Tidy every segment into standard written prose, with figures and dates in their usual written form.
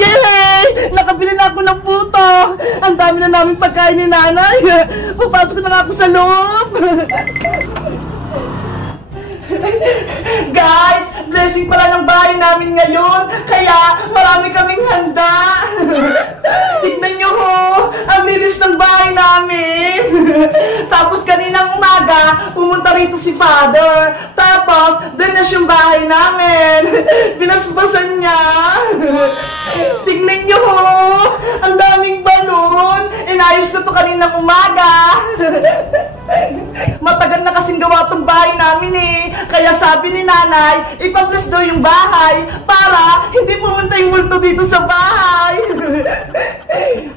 Yay! Nakabili na ako ng puto. Ang dami na namin pagkain ni nanay. Papasok na nga ako sa loob. Guys, blessing pala ng bahay namin ngayon. Kaya marami kaming handa. Tignan nyo ho, ang linis ng bahay namin. Tapos kaninang umaga, pumunta rito si Father. Tapos, dinas yung bahay namin. Binasbasan niya. Tignan nyo ho, ang daming balon. Inayos ko to kaninang umaga. Matagal na kasing gawa tong bahay namin eh. Kaya sabi ni nanay, ipabless daw yung bahay para hindi pumunta yung multo dito sa bahay.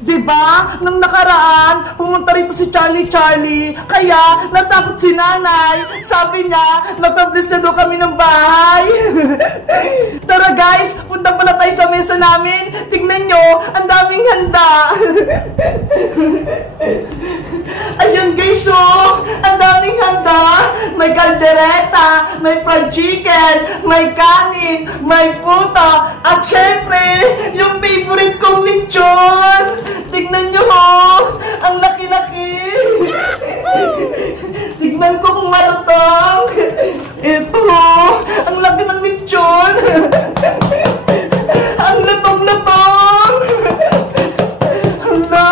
Diba? Nung nakaraan, pumunta rito si Charlie. Kaya natakot si nanay. Sabi niya, napabless na daw kami ng bahay. Tara guys, punta pala tayo sa mesa namin. Tignan nyo, ang daming handa. Ayan guys, oh, ang daming handa. May kaldereta, may fried chicken, may kanin, may puto, at syempre, yung favorite kong lechon. Tignan nyo, oh, ang laki-laki. Tignan ko kung malutong. Ito, oh, ang laki ng lechon. Ang lutong-lutong. Hala,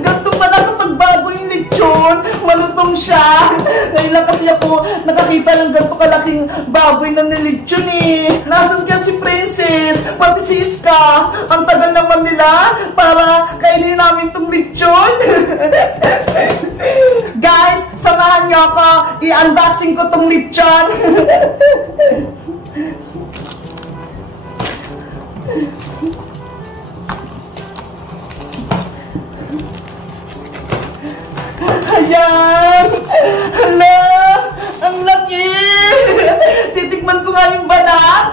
ganito pala kapag bago yung lechon, malutong siya. Ngayon lang kasi ako nakakita ng ganito kalaking baboy na nilechon eh. Nasaan kaya si Princess? Pati si Iska. Ang tagal naman nila para kainin namin tong lechon. Guys, samahan niyo ako. I-unboxing ko tong lechon. Ayan! Hala! Ang laki! Titikman ko nga yung balat!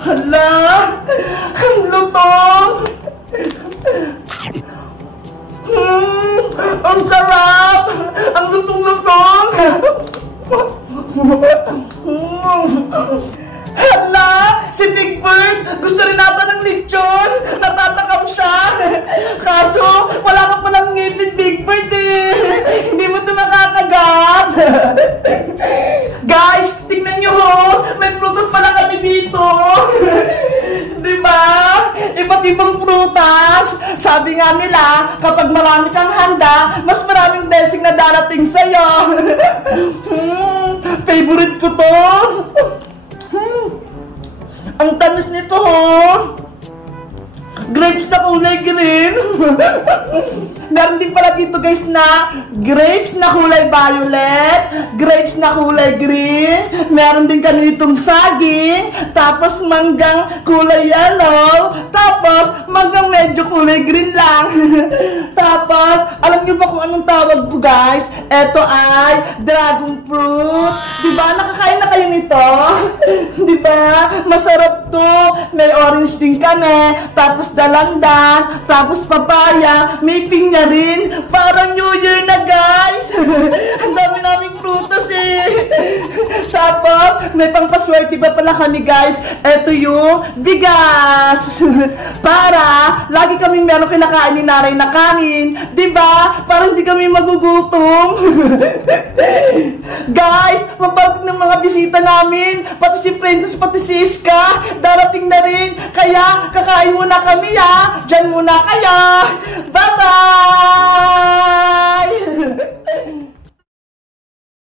Hala! Ang lutong! Ang sarap! Ang lutong-lutong! Hala! Si Big Bird! Gusto rin nata ng lechon! Natatakam siya! Kaso, wala ka palang ngipin, Big Bird eh! Hindi mo ito makakagat! Guys, tingnan nyo ho! May prutas pala kami dito! Diba? Iba't ibang prutas! Sabi nga nila, kapag marami kang handa, mas maraming blessing na darating sa'yo! Favorite ko to! Ang tamis nito ho! Grapes na kulay green! Meron din pala dito guys na grapes na kulay violet, grapes na kulay green, meron din kanitong saging, tapos manggang kulay yellow, tapos manggang medyo kulay green lang. Tapos, alam niyo ba kung anong tawag ko guys? Ito ay dragon fruit. Diba? Nakakain na kayo nito? Diba? Masarap to. May orange din kami, tapos dalandan, tapos papaya, may pinya rin. Parang New Year na guys. Ang dami naming prutas eh. Tapos, may pangpaswerte pa pala kami guys. Ito yung bigas. Para lagi kaming meron kinakain ni nanay na kanin. Diba? Para hindi kami magugutom. Guys, mapagod ng mga bisita namin. Pati si Princess, pati si Iska. Darating na rin. Kaya, kakain muna kami ha. Diyan muna kayo. Bye-bye!